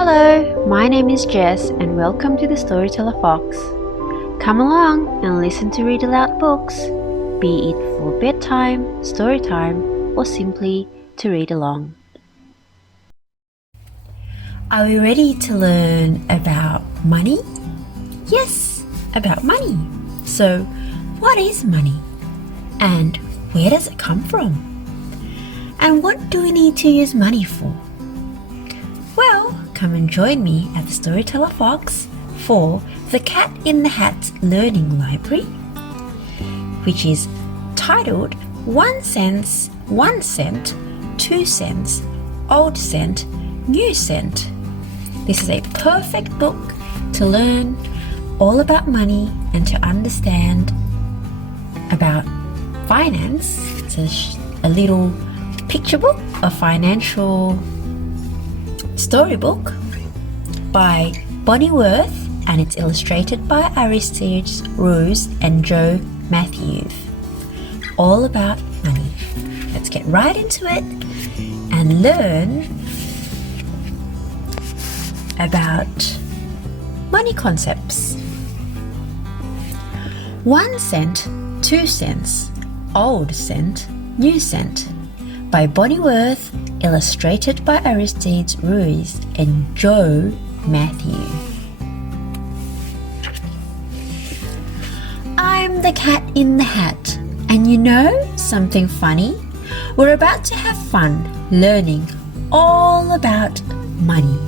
Hello, my name is Jess and welcome to the Storyteller Fox. Come along and listen to read aloud books, be it for bedtime, story time, or simply to read along. Are we ready to learn about money? Yes, about money. So, what is money? And where does it come from? And what do we need to use money for? Well, come and join me at the Storyteller Fox for the Cat in the Hat Learning Library, which is titled 1 cent, 1 cent, 2 cents, old cent, new cent. This is a perfect book to learn all about money and to understand about finance. It's a little picture book, a financial storybook by Bonnie Worth, and it's illustrated by Aristide Rose and Joe Matthews. All about money. Let's get right into it and learn about money concepts. 1 cent, 2 cents, old cent, new cent by Bonnie Worth, illustrated by Aristide Rose and Joe Matthews. I'm the cat in the hat, and you know something funny? We're about to have fun learning all about money.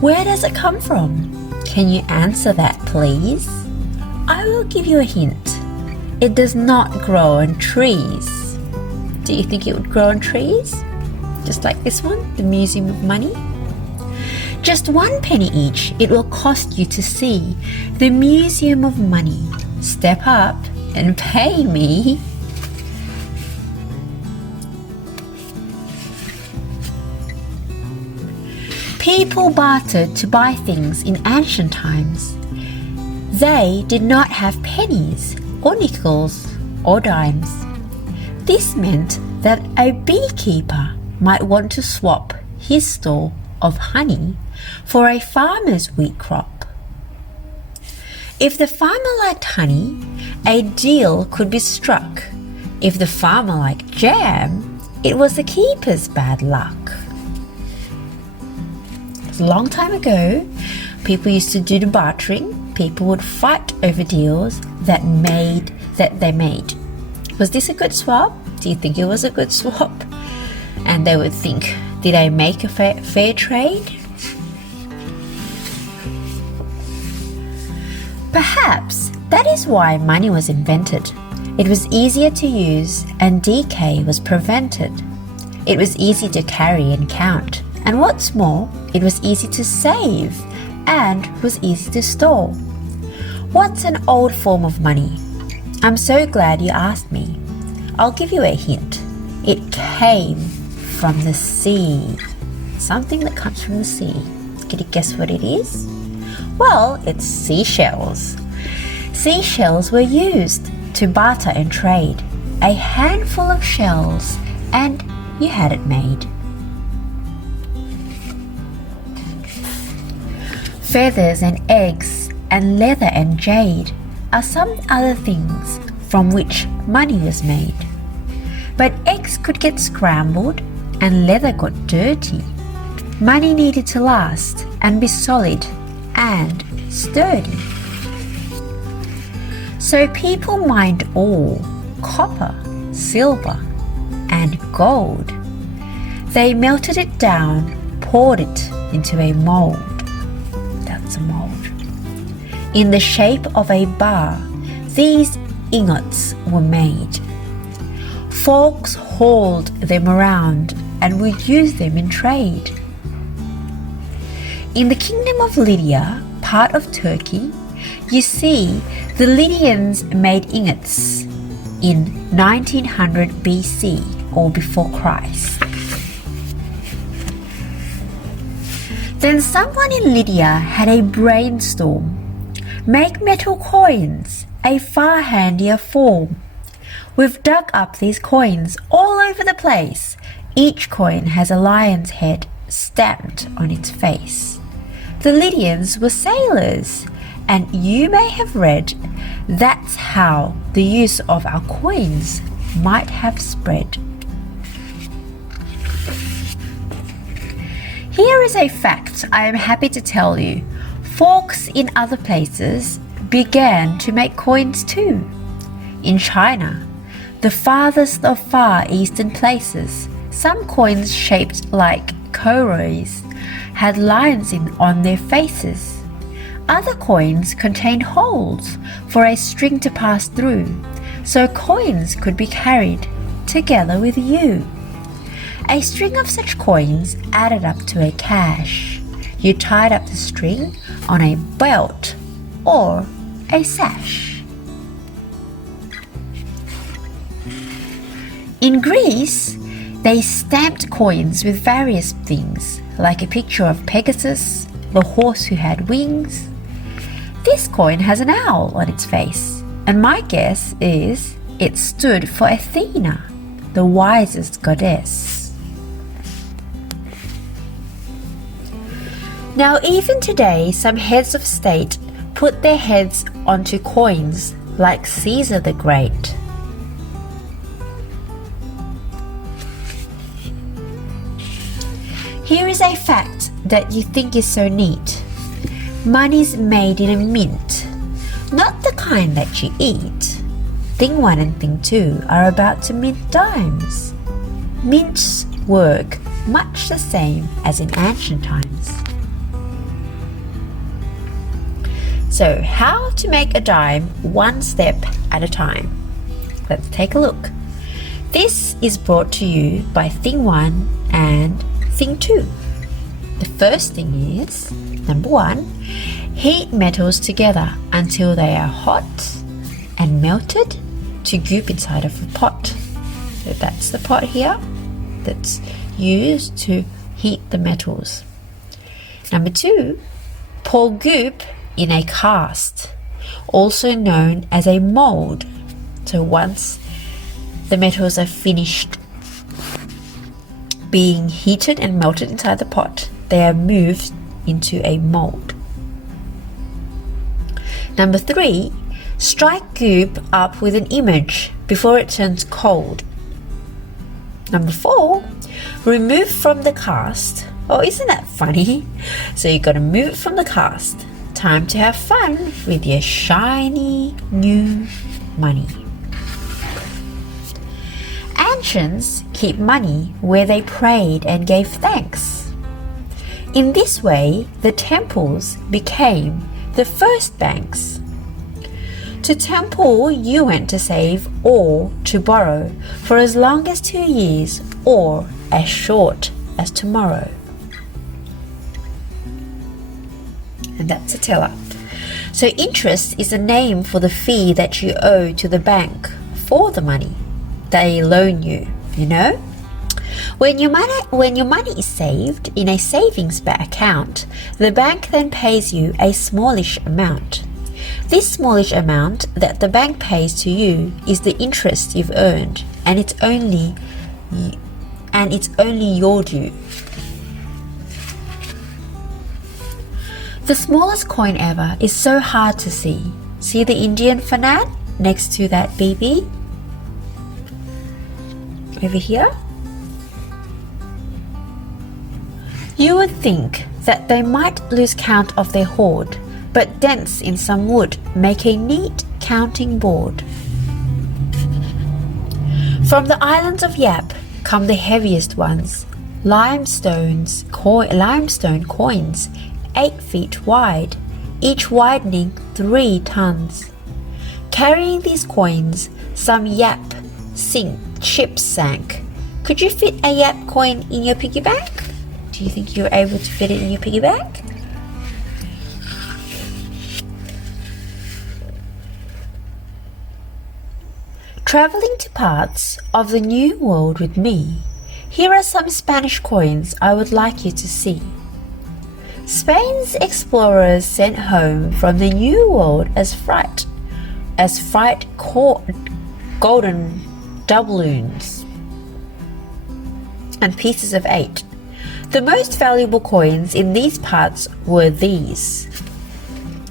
Where does it come from? Can you answer that, please? I will give you a hint. It does not grow on trees. Do you think it would grow on trees? Just like this one, the Museum of Money? Just 1 penny each it will cost you to see the Museum of Money. Step up and pay me. People bartered to buy things in ancient times. They did not have pennies or nickels or dimes. This meant that a beekeeper might want to swap his store of honey for a farmer's wheat crop. If the farmer liked honey, a deal could be struck. If the farmer liked jam, it was the keeper's bad luck. A long time ago, people used to do the bartering. People would fight over deals that they made. Was this a good swap? Do you think it was a good swap? And they would think, did I make a fair trade? Perhaps that is why money was invented. It was easier to use and decay was prevented. It was easy to carry and count. And what's more, it was easy to save and was easy to store. What's an old form of money? I'm so glad you asked me. I'll give you a hint. It came from the sea. Something that comes from the sea. Can you guess what it is? Well, it's seashells. Seashells were used to barter and trade. A handful of shells and you had it made. Feathers and eggs and leather and jade are some other things from which money was made. But eggs could get scrambled and leather got dirty. Money needed to last and be solid and sturdy. So people mined ore, copper, silver, and gold. They melted it down, poured it into a mold. That's a mold. In the shape of a bar, these ingots were made. Folks hauled them around and would use them in trade. In the kingdom of Lydia, part of Turkey, you see the Lydians made ingots in 1900 BC or before Christ. Then someone in Lydia had a brainstorm. Make metal coins, a far handier form. We've dug up these coins all over the place Each coin has a lion's head stamped on its face. The Lydians were sailors, and you may have read that's how the use of our coins might have spread. Here is a fact I am happy to tell you. Folks in other places began to make coins too. In China, the farthest of Far Eastern places, some coins shaped like korois had lines on their faces. Other coins contained holes for a string to pass through, so coins could be carried together with you. A string of such coins added up to a cash. You tied up the string on a belt or a sash. In Greece, they stamped coins with various things, like a picture of Pegasus, the horse who had wings. This coin has an owl on its face, and my guess is it stood for Athena, the wisest goddess. Now, even today, some heads of state put their heads onto coins like Caesar the Great. Here is a fact that you think is so neat. Money's made in a mint, not the kind that you eat. Thing 1 and Thing 2 are about to mint dimes. Mints work much the same as in ancient times. So, how to make a dime one step at a time? Let's take a look. This is brought to you by Thing 1 and Thing 2. The first thing is, number 1, heat metals together until they are hot and melted to goop inside of a pot. So that's the pot here that's used to heat the metals. Number 2, pour goop in a cast, also known as a mold. So once the metals are finished being heated and melted inside the pot, they are moved into a mold. Number 3, strike goop up with an image before it turns cold. Number 4, remove from the cast. Oh, isn't that funny? So you've got to move it from the cast. Time to have fun with your shiny new money. Ancients keep money where they prayed and gave thanks. In this way, the temples became the first banks. To temple, you went to save or to borrow for as long as 2 years or as short as tomorrow. And that's a teller. So interest is a name for the fee that you owe to the bank for the money they loan you, you know? When your money is saved in a savings account, the bank then pays you a smallish amount. This smallish amount that the bank pays to you is the interest you've earned, and it's only your due. The smallest coin ever is so hard to see. See the Indian fanat next to that BB? Over here? You would think that they might lose count of their hoard, but dents in some wood make a neat counting board. From the islands of Yap come the heaviest ones, limestone coins 8 feet wide, each widening 3 tons. Carrying these coins, some Yap ships sank. Could you fit a Yap coin in your piggy bank? Do you think you're able to fit it in your piggy bank? Traveling to parts of the New World with me, here are some Spanish coins I would like you to see. Spain's explorers sent home from the New World as freight golden doubloons. and pieces of 8. The most valuable coins in these parts were these.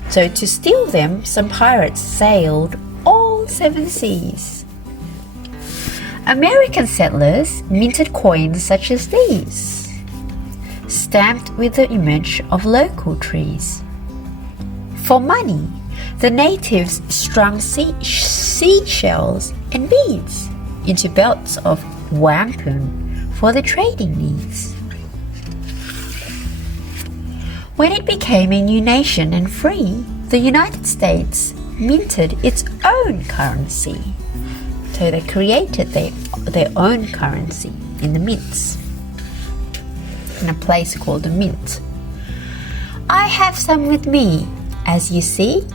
So to steal them, some pirates sailed all 7 seas. American settlers minted coins such as these, stamped with the image of local trees. For money, the natives strung seashells and beads into belts of wampum for the trading needs. When it became a new nation and free, the United States minted its own currency. So they created their own currency in the mints, in a place called the Mint. I have some with me. As you see,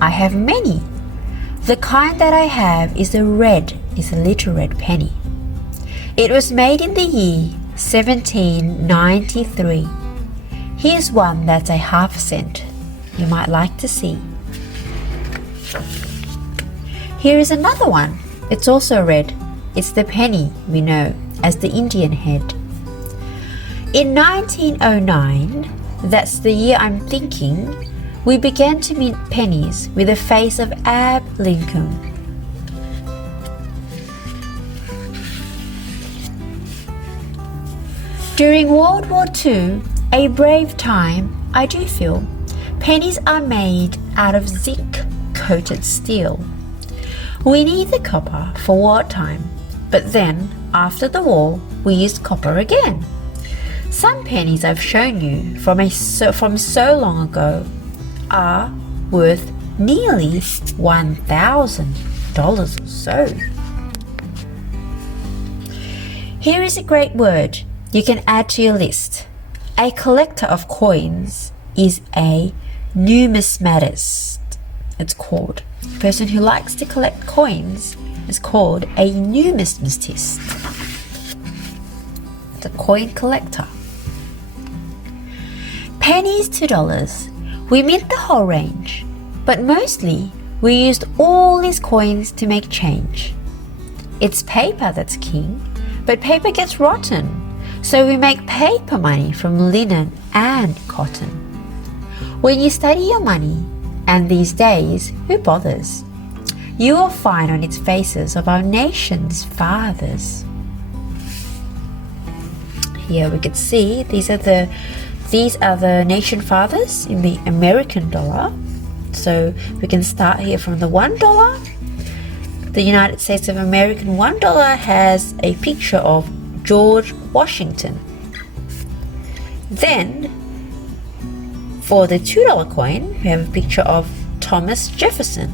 I have many. The kind that I have is a little red penny. It was made in the year 1793. Here's one that's a half cent. You might like to see. Here is another one. It's also red. It's the penny we know as the Indian head. In 1909, that's the year I'm thinking, we began to mint pennies with the face of Abe Lincoln. During World War II, a brave time, I do feel, pennies are made out of zinc-coated steel. We need the copper for wartime, but then, after the war, we used copper again. Some pennies I've shown you from so long ago are worth nearly $1,000 or so. Here is a great word you can add to your list. A collector of coins is a numismatist. It's called. A person who likes to collect coins is called a numismatist. It's a coin collector. Pennies to dollars. We mint the whole range, but mostly we used all these coins to make change. It's paper that's king, but paper gets rotten, so we make paper money from linen and cotton. When you study your money, and these days, who bothers? You will find on its faces of our nation's fathers. Here we could see these are the nation fathers in the American dollar. So we can start here from the $1. The United States of American $1 has a picture of George Washington. Then for the $2 coin, we have a picture of Thomas Jefferson.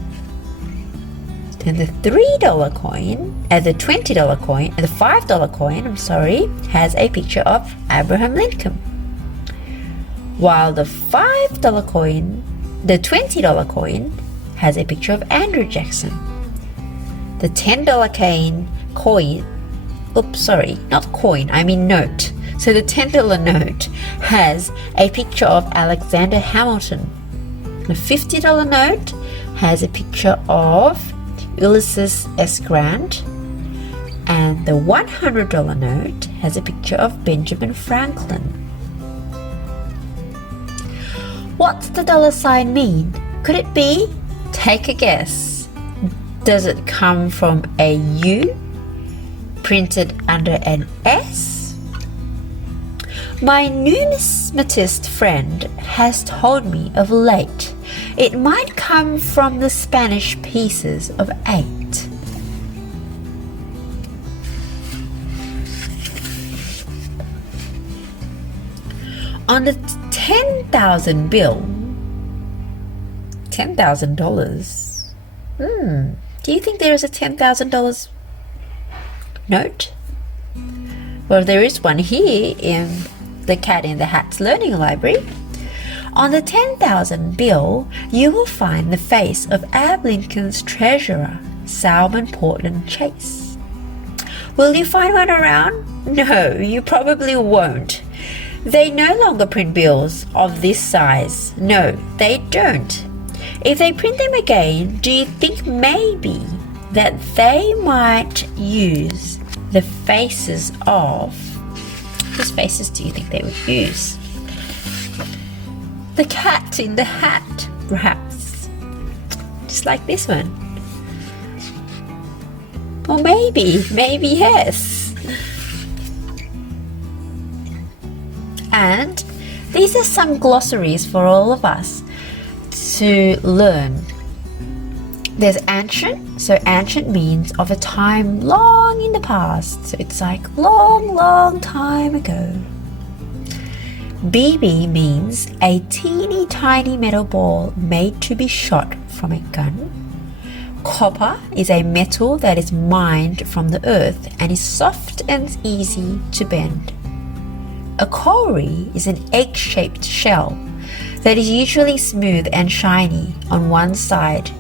Then the $3 coin, the $20 coin, the $5 coin, has a picture of Abraham Lincoln. While the $5 coin, the $20 coin, has a picture of Andrew Jackson. The $10 note. So the $10 note has a picture of Alexander Hamilton. The $50 note has a picture of Ulysses S. Grant. And the $100 note has a picture of Benjamin Franklin. What's the dollar sign mean? Could it be? Take a guess. Does it come from a U printed under an S? My numismatist friend has told me of late it might come from the Spanish pieces of 8. On the 10,000 bill, $10,000. Do you think there is a $10,000 note? Well, there is one here in the Cat in the Hat's Learning Library. On the 10,000 bill, you will find the face of Abe Lincoln's treasurer, Salmon Portland Chase. Will you find one around? No, you probably won't. They no longer print bills of this size. No, they don't. If they print them again, do you think maybe that they might use the faces of Whose faces do you think they would use? The cat in the hat, perhaps. Just like this one. Or maybe yes. And these are some glossaries for all of us to learn. There's ancient. So ancient means of a time long in the past. So it's like long time ago. BB means a teeny tiny metal ball made to be shot from a gun. Copper is a metal that is mined from the earth and is soft and easy to bend. A kauri is an egg-shaped shell that is usually smooth and shiny on one side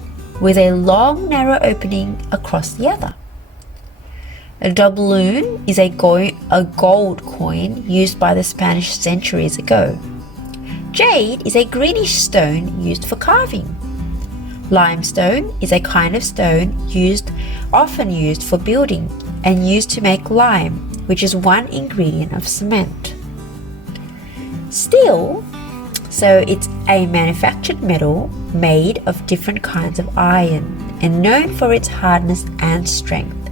with a long narrow opening across the other. A doubloon is a gold coin used by the Spanish centuries ago. Jade is a greenish stone used for carving. Limestone is a kind of stone often used for building and used to make lime, which is one ingredient of cement. Steel, so it's a manufactured metal made of different kinds of iron and known for its hardness and strength.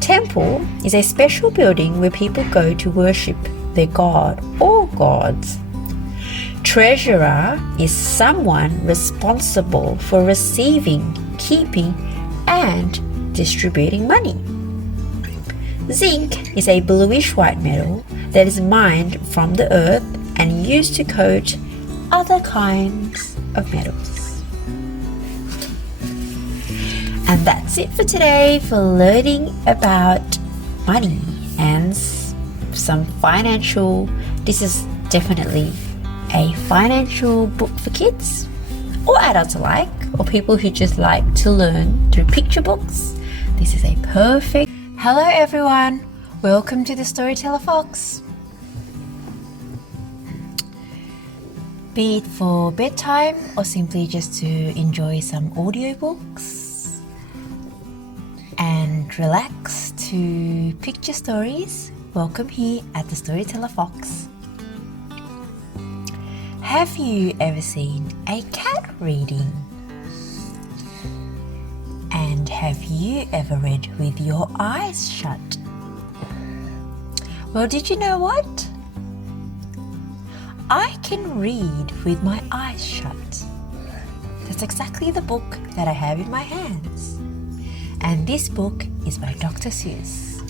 Temple is a special building where people go to worship their god or gods. Treasurer is someone responsible for receiving, keeping, and distributing money. Zinc is a bluish-white metal that is mined from the earth and used to coat other kinds of metals. And that's it for today for learning about money and some financial. This is definitely a financial book for kids or adults alike, or people who just like to learn through picture books. This is a perfect. Hello everyone, welcome to the Storyteller Fox. Be it for bedtime or simply just to enjoy some audiobooks and relax to picture stories, welcome here at the Storyteller Fox. Have you ever seen a cat reading? And have you ever read with your eyes shut? Well, did you know what? I can read with my eyes shut. That's exactly the book that I have in my hands. And this book is by Dr. Seuss.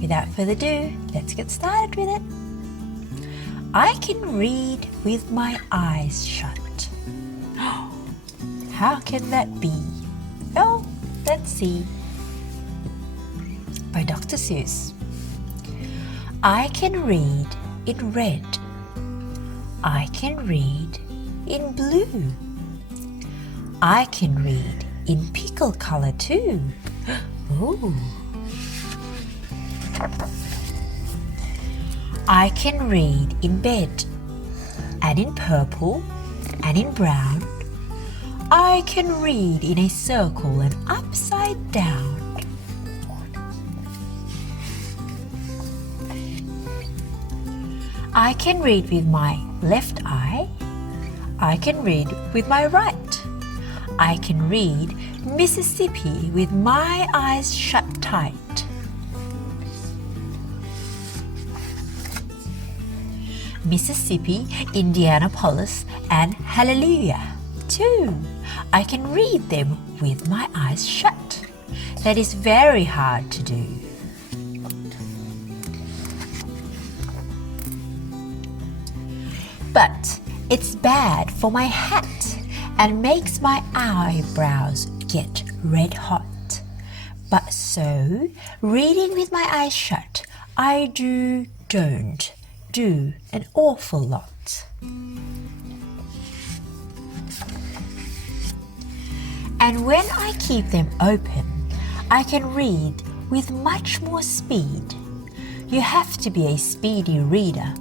Without further ado, let's get started with it. I can read with my eyes shut. How can that be? Well, let's see. By Dr. Seuss. I can read in red. I can read in blue. I can read in pickle color too. Ooh. I can read in bed and in purple and in brown. I can read in a circle and upside down. I can read with my left eye. I can read with my right. I can read Mississippi with my eyes shut tight. Mississippi, Indianapolis, and Hallelujah, too. I can read them with my eyes shut. That is very hard to do. But it's bad for my hat and makes my eyebrows get red hot. But so, reading with my eyes shut, I don't do an awful lot. And when I keep them open, I can read with much more speed. You have to be a speedy reader,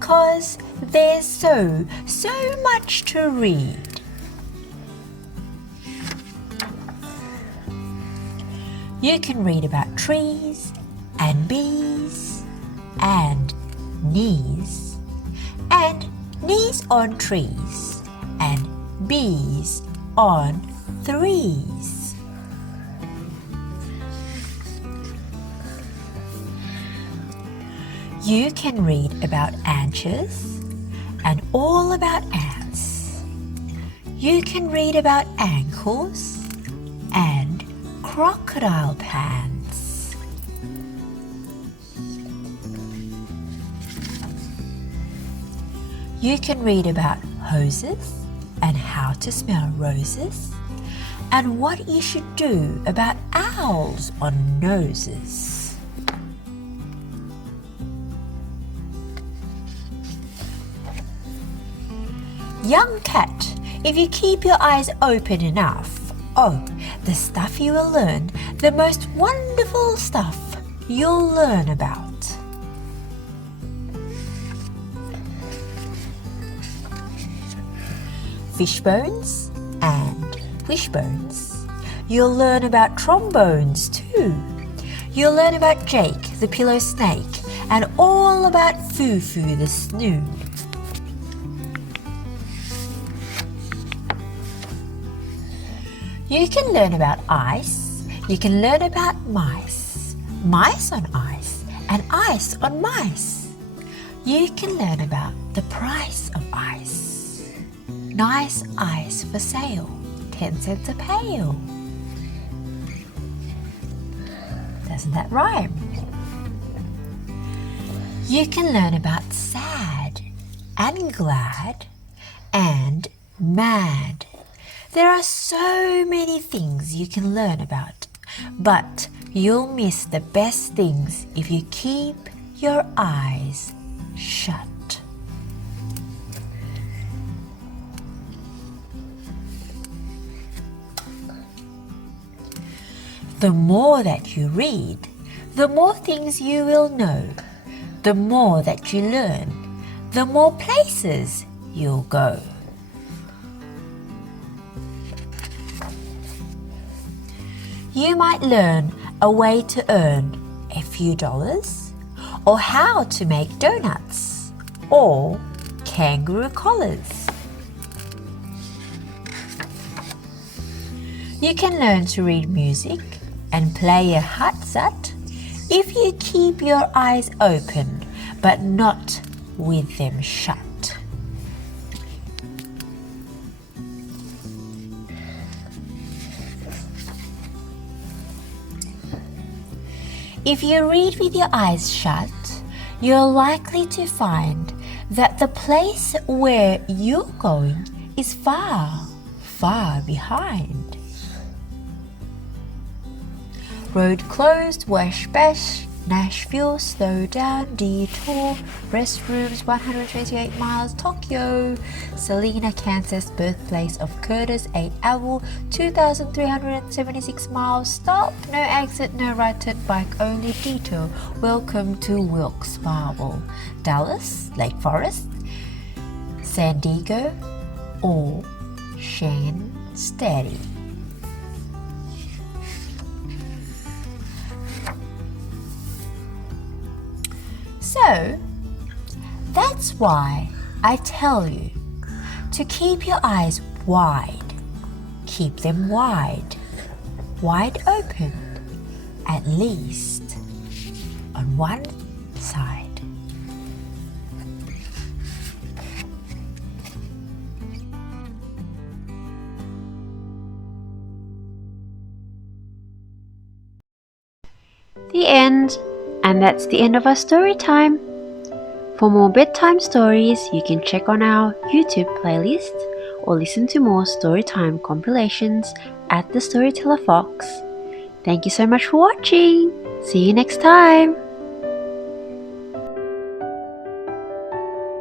'cause there's so much to read. You can read about trees and bees, and knees, and knees on trees, and bees on threes. You can read about anchors and all about ants. You can read about ankles and crocodile pants. You can read about hoses and how to smell roses and what you should do about owls on noses. Young cat, if you keep your eyes open enough, oh, the stuff you will learn, the most wonderful stuff you'll learn about. Fishbones and wishbones. You'll learn about trombones too. You'll learn about Jake, the pillow snake, and all about Foo-Foo the snood. You can learn about ice. You can learn about mice. Mice on ice and ice on mice. You can learn about the price of ice. Nice ice for sale, 10 cents a pail. Doesn't that rhyme? You can learn about sad and glad and mad. There are so many things you can learn about, but you'll miss the best things if you keep your eyes shut. The more that you read, the more things you will know. The more that you learn, the more places you'll go. You might learn a way to earn a few dollars, or how to make donuts, or kangaroo collars. You can learn to read music and play a hatzat if you keep your eyes open, but not with them shut. If you read with your eyes shut, you're likely to find that the place where you're going is far, far behind. Road closed, wash bash, Nashville, slow down, detour, restrooms, 128 miles, Tokyo, Salina, Kansas, birthplace of Curtis A. Owl, 2,376 miles, stop, no exit, no right turn, bike only, detour, welcome to Wilkes-Barre, Dallas, Lake Forest, San Diego, or Shane Steady. So, that's why I tell you to keep your eyes wide. Keep them wide, wide open, at least on one side. The end. And that's the end of our story time. For more bedtime stories, you can check on our YouTube playlist or listen to more storytime compilations at the Storyteller Fox. Thank you so much for watching. See you next time.